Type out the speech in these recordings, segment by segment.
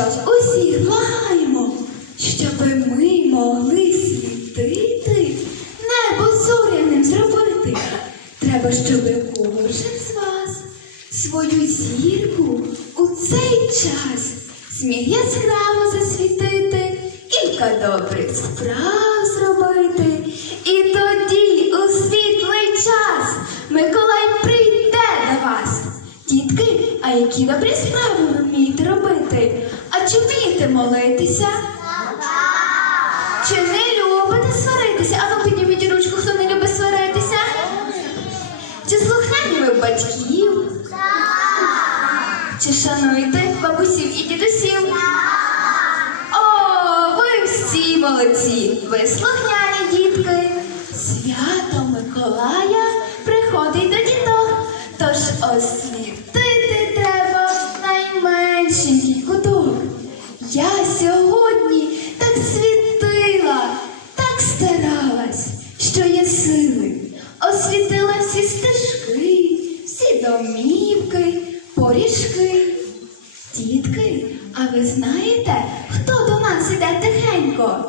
діточок усіх благаємо, щоби ми могли світити, небо зоряним зробити. Треба, щоби кожен з вас свою зірку у цей час зміг яскраво засвітити, кілька добрих справ зробити. І тоді у світлий час Миколай прийде до вас. Дітки, а які добрі справи ви вмієте робити? Чи вмієте молитися? Чи не любите сваритися? А ну підніміть ручку, хто не любить сваритися? Чи слухняні ви батьків? Чи шануєте бабусів і дідусів? О, ви всі молодці! Ви слухняні дітки. Свято Миколая приходить до діток. Тож освітити Дітки, а ви знаєте, хто до нас іде тихенько?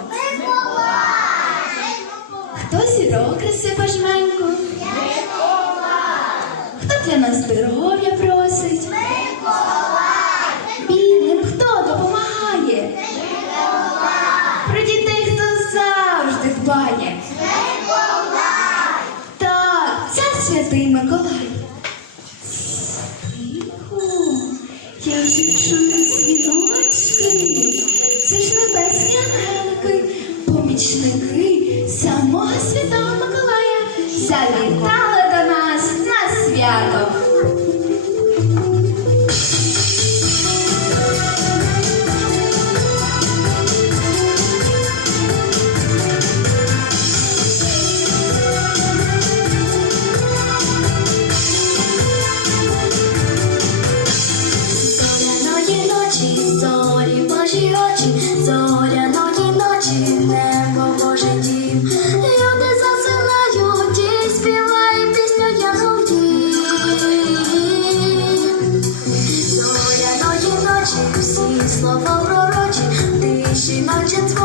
Хто зірок красиво жменько? Хто для нас здоров'я просить? Бідним хто допомагає? Про дітей хто завжди дбає? Так, це святий Миколай. Помічники самого святого Миколая завітали слова пророчі, тиші наче дзвони,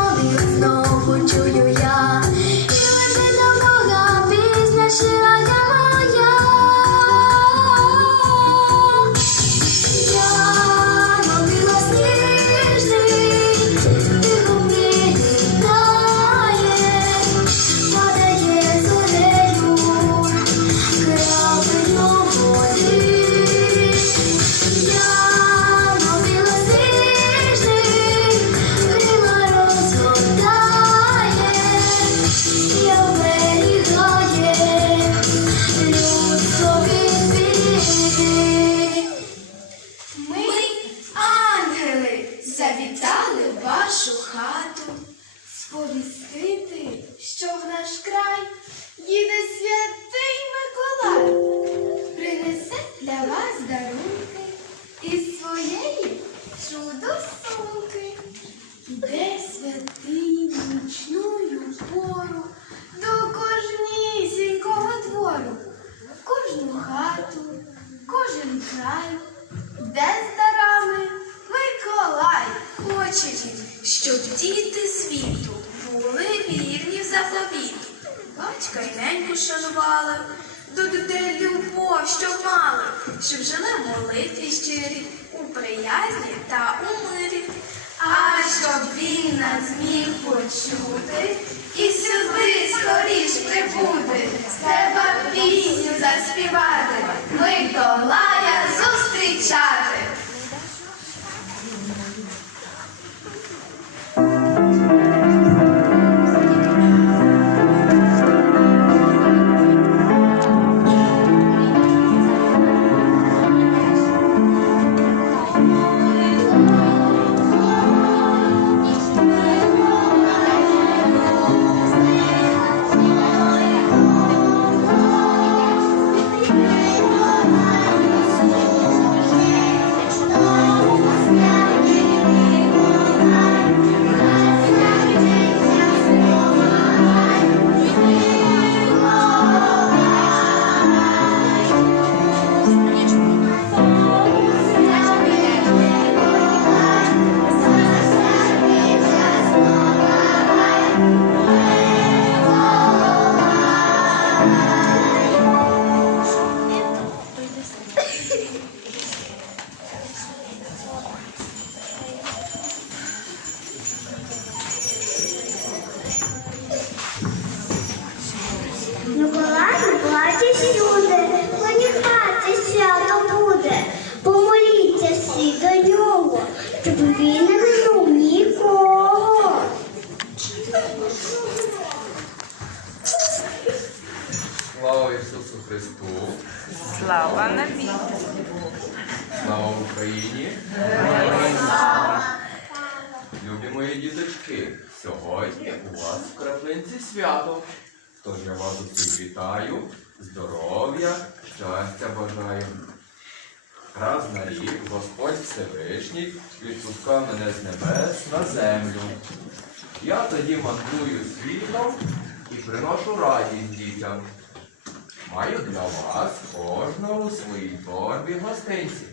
Хоче щоб діти світу були вірні в заповіту. Батька й неньку шанували, до людей любов, що мали, щоб жили молитві щирі, у приязні та у мирі. А щоб він нас зміг почути і сюди скоріш прибути, треба пісню заспівати, Тож я вас усіх вітаю, здоров'я, щастя бажаю. Раз на рік Господь Всевишній відпускав мене з небес на землю. Я тоді мандрую світом і приношу радість дітям. Маю для вас кожного у своїй торбі гостинці.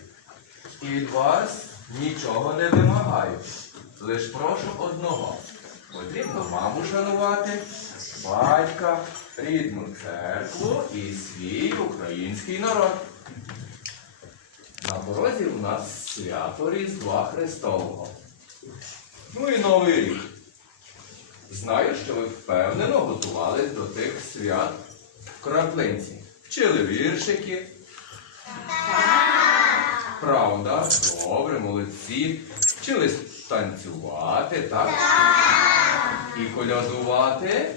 І від вас нічого не вимагаю. Лиш прошу одного. Потрібно маму шанувати, батька, рідну церкву і свій український народ. На порозі у нас свято Різдва Христового. Ну і Новий рік. Знаю, що ви впевнено готувались до тих свят в краплинці. Вчили віршики. Правда, добре, молодці. Вчились танцювати, так? І колядувати.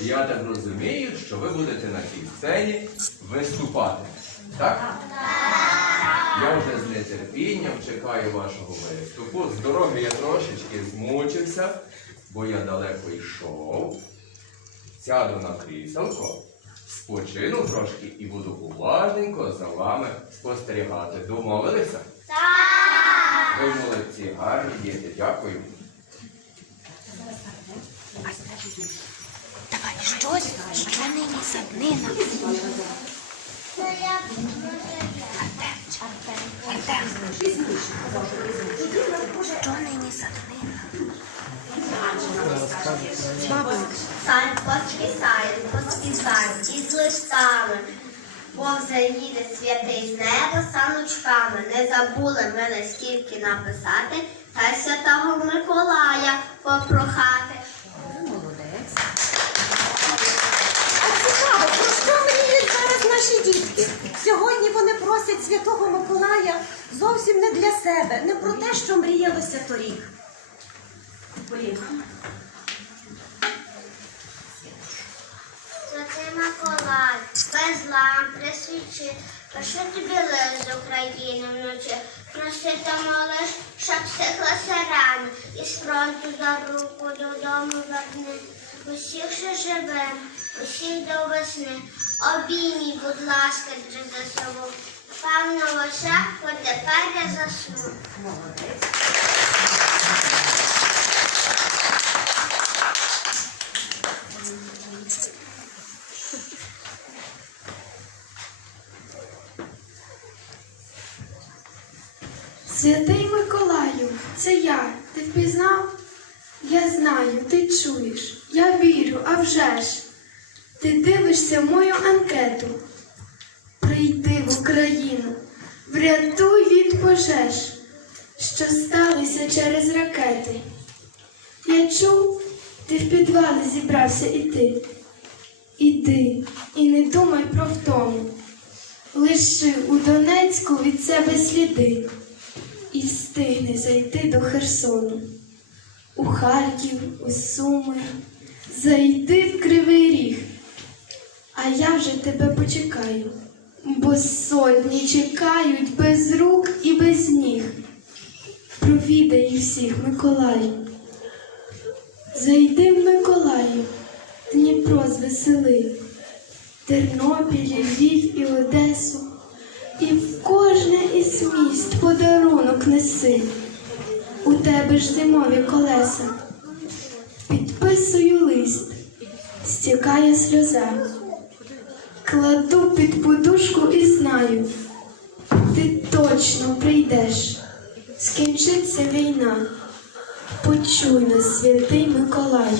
Я так розумію, що ви будете на цій сцені виступати. Так? Я вже з нетерпінням чекаю вашого виступу. Здоров'я я трошечки змучився, бо я далеко йшов. Сяду на кріселко, спочину трошки і буду уважненько за вами спостерігати. Домовилися? Так! Ви молодці, гарні діти, дякую. Давай, щось, що нині за днина. Артем, що нині за днина? Сань, поспісаєм, поспісаєм, із листами. Повзе їде святий з неба саночками. Не забули ми листівки написати та й святого Миколая попрохати. Наші дітки? Сьогодні вони просять Святого Миколая зовсім не для себе, не про те, що мріялося торік. Святий Миколай, без лам присвічи, пошли тобі лист з України вночі. Проси та молиш, щоб стихлася рана, і з фронту за руку додому верни. Усіх, що живем, усіх до весни. Обіймій, будь ласка, ЗСУ. Певно, лише, бо тепер я засну. Святий Миколаю, це я. Ти впізнав? Я знаю, ти чуєш. Я вірю, а вже ж. Ти дивишся мою анкету. Прийди в Україну, врятуй від пожеж, що сталися через ракети. Я чув, ти в підвали зібрався іти. Іди і не думай про втому. Лиши у Донецьку від себе сліди і встигне зайти до Херсону. У Харків, у Суми, зайди в Кривий Ріг, а я вже тебе почекаю, бо сотні чекають без рук і без ніг. Провідай всіх, Миколаю. Зайди в Миколаїв, Дніпро звесели, Тернопіль, Львів і Одесу. І в кожне із міст подарунок неси. У тебе ж зимові колеса. Підписую лист, стікає сльоза. Кладу під подушку і знаю, ти точно прийдеш. Скінчиться війна. Почуй нас, святий Миколаю.